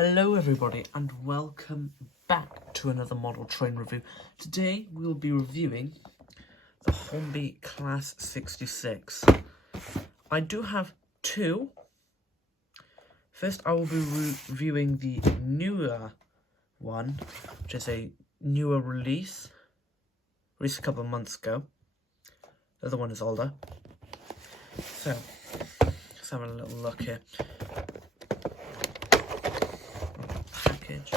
Hello everybody and welcome back to another model train review. Today we'll be reviewing the Hornby Class 66. I do have two. First I will be reviewing the newer one, which is a newer released a couple of months ago. The other one is older. So, let's have a little look here. Package.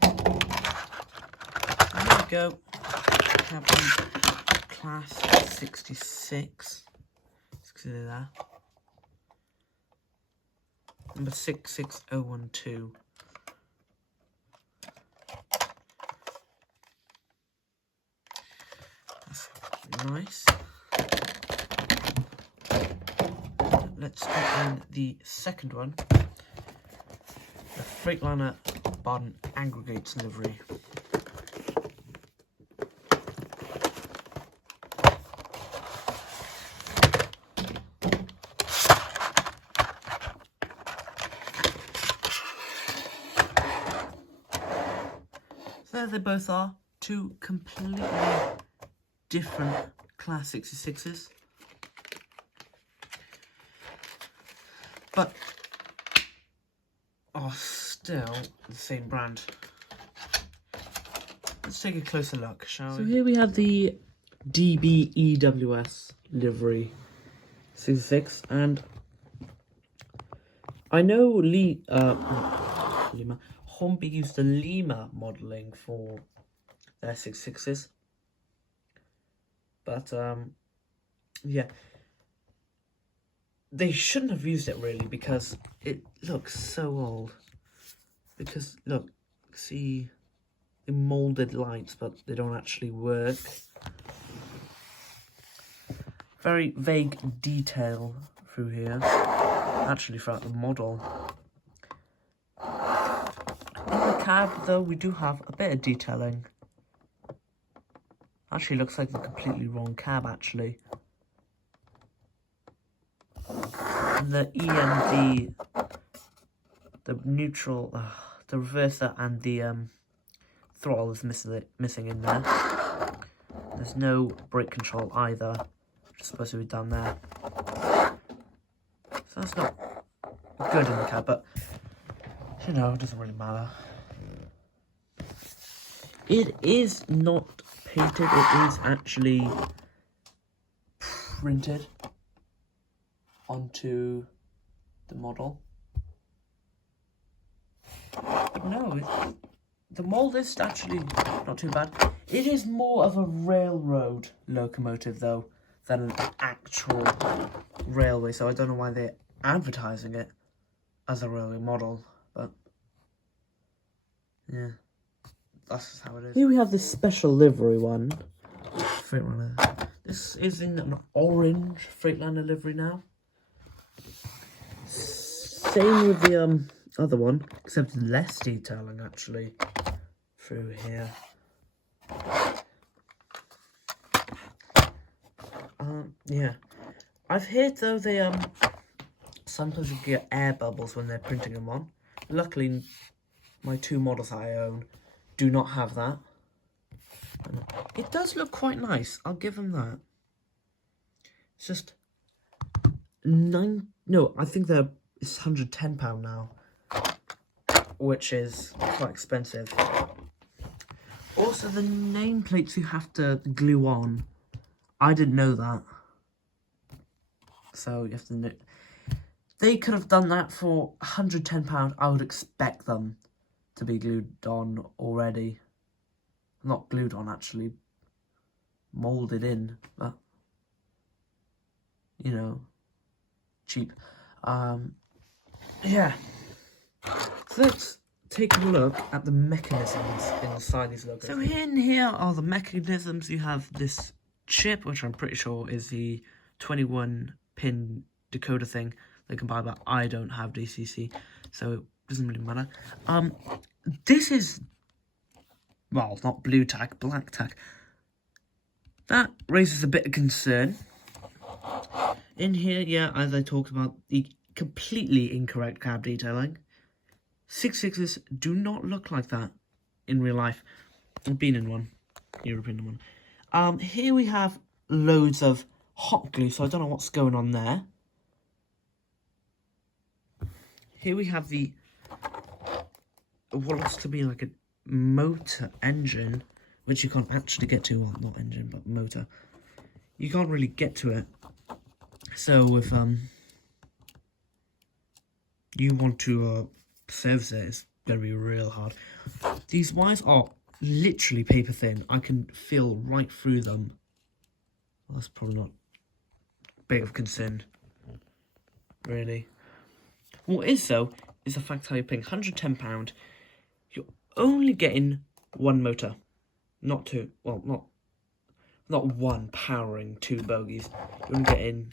There we go. Captain Class 66. See there. Number 66012. That's nice. Let's get in the second one. The Freightliner Baden Aggregates livery. So there they both are, two completely different Class 66s. But are still the same brand. Let's take a closer look, shall we? So here we have the DBEWS livery 66, and I know Hornby used the Lima modelling for their 66s, but yeah, they shouldn't have used it really because it looks so old. Because look, see the moulded lights, but they don't actually work. Very vague detail through here, actually throughout the model. In the cab though, we do have a bit of detailing. Actually looks like the completely wrong cab actually. And the EMD, the neutral, the reverser and the throttle is missing in there. There's no brake control either, which is supposed to be down there. So that's not good in the cab, but you know, it doesn't really matter. It is not painted, it is actually printed onto the model. But no, the mould is actually not too bad. It is more of a railroad locomotive though than an actual railway, so I don't know why they're advertising it as a railway model, but yeah, that's just how it is. Here we have this special livery one. Freightliner. This is in an orange Freightliner livery now. Same with the other one, except less detailing actually through here. Yeah, I've heard though they sometimes you get air bubbles when they're printing them on. Luckily, my two models I own do not have that. It does look quite nice, I'll give them that. It's just I think it's £110 now, which is quite expensive. Also, the nameplates you have to glue on, I didn't know that. So you have to know. They could have done that for £110. I would expect them to be glued on already. Not glued on, actually. Moulded in, but you know, cheap. Yeah. So let's take a look at the mechanisms inside these logos. So in here are the mechanisms. You have this chip, which I'm pretty sure is the 21-pin decoder thing they can buy, but I don't have DCC, so it doesn't really matter. This is, well, not blue tack, black tack. That raises a bit of concern. In here, yeah, as I talked about, the completely incorrect cab detailing. 6.6s do not look like that in real life. I've been in one, European one. Here we have loads of hot glue, so I don't know what's going on there. Here we have the what looks to be like a motor engine, which you can't actually get to. Well, not engine, but motor. You can't really get to it. So if you want to service it, it's going to be real hard. These wires are literally paper thin. I can feel right through them. Well, that's probably not big of concern, really. What is, though, is the fact that you're paying £110. You're only getting one motor, not two. Well, not one powering two bogies. You're only getting...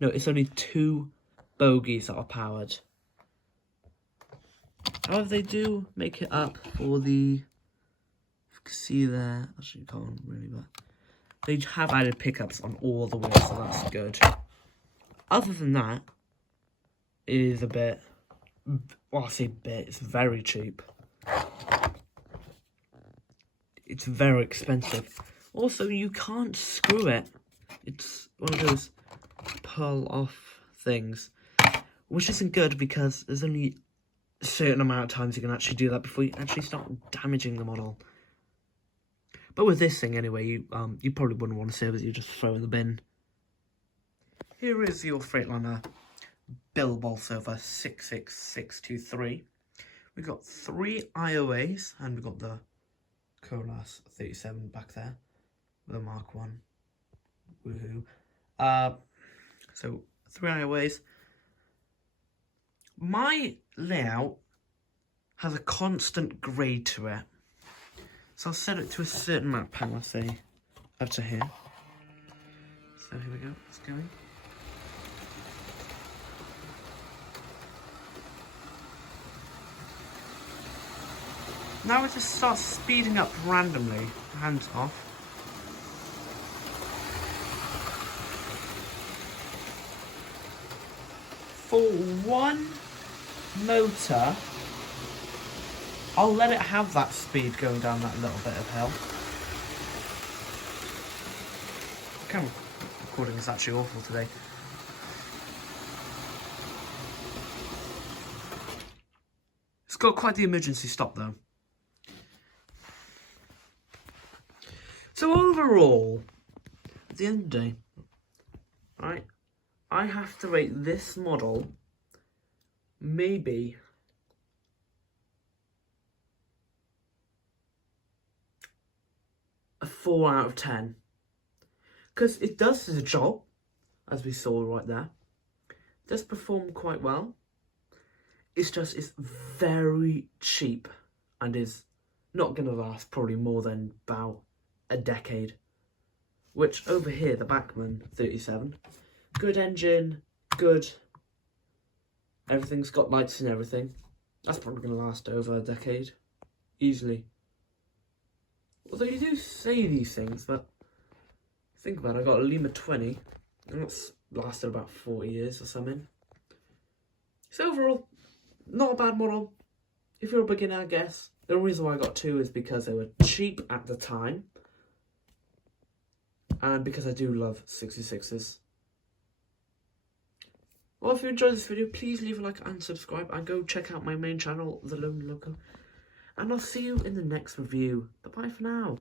No, it's only two bogies that are powered. However, they do make it up for the... If you can see there, actually you can't really, but... They have added pickups on all the wheels, so that's good. Other than that, it is a bit... Well, I say bit, it's very cheap. It's very expensive. Also, you can't screw it. It's one of those pull off things, which isn't good because there's only a certain amount of times you can actually do that before you actually start damaging the model. But with this thing anyway, you probably wouldn't want to service it, you just throw it in the bin. Here is your Freightliner Bilbol Silver 66623. We've got 3 IOAs, and we've got the Colas 37 back there with a Mark 1. Woohoo. So 3 IOAs. My layout has a constant grade to it. So I'll set it to a certain amount of power, say up to here. So here we go, it's going. Now it just starts speeding up randomly. Hands off. For one motor, I'll let it have that speed going down that little bit of hill. Camera recording is actually awful today. It's got quite the emergency stop though. So overall, at the end of the day, right, I have to rate this model maybe a 4 out of 10. Because it does the job, as we saw right there. It does perform quite well. It's very cheap and is not going to last probably more than about a decade. Which over here, the Bachmann 37, good engine, good. Everything's got lights and everything. That's probably going to last over a decade, easily. Although you do say these things, but think about it, I got a Lima 20, and that's lasted about 40 years or something. So overall, not a bad model. If you're a beginner, I guess. The reason why I got 2 is because they were cheap at the time. And because I do love 66s. Well, if you enjoyed this video, please leave a like and subscribe. And go check out my main channel, The Lone Loco. And I'll see you in the next review. Bye-bye for now.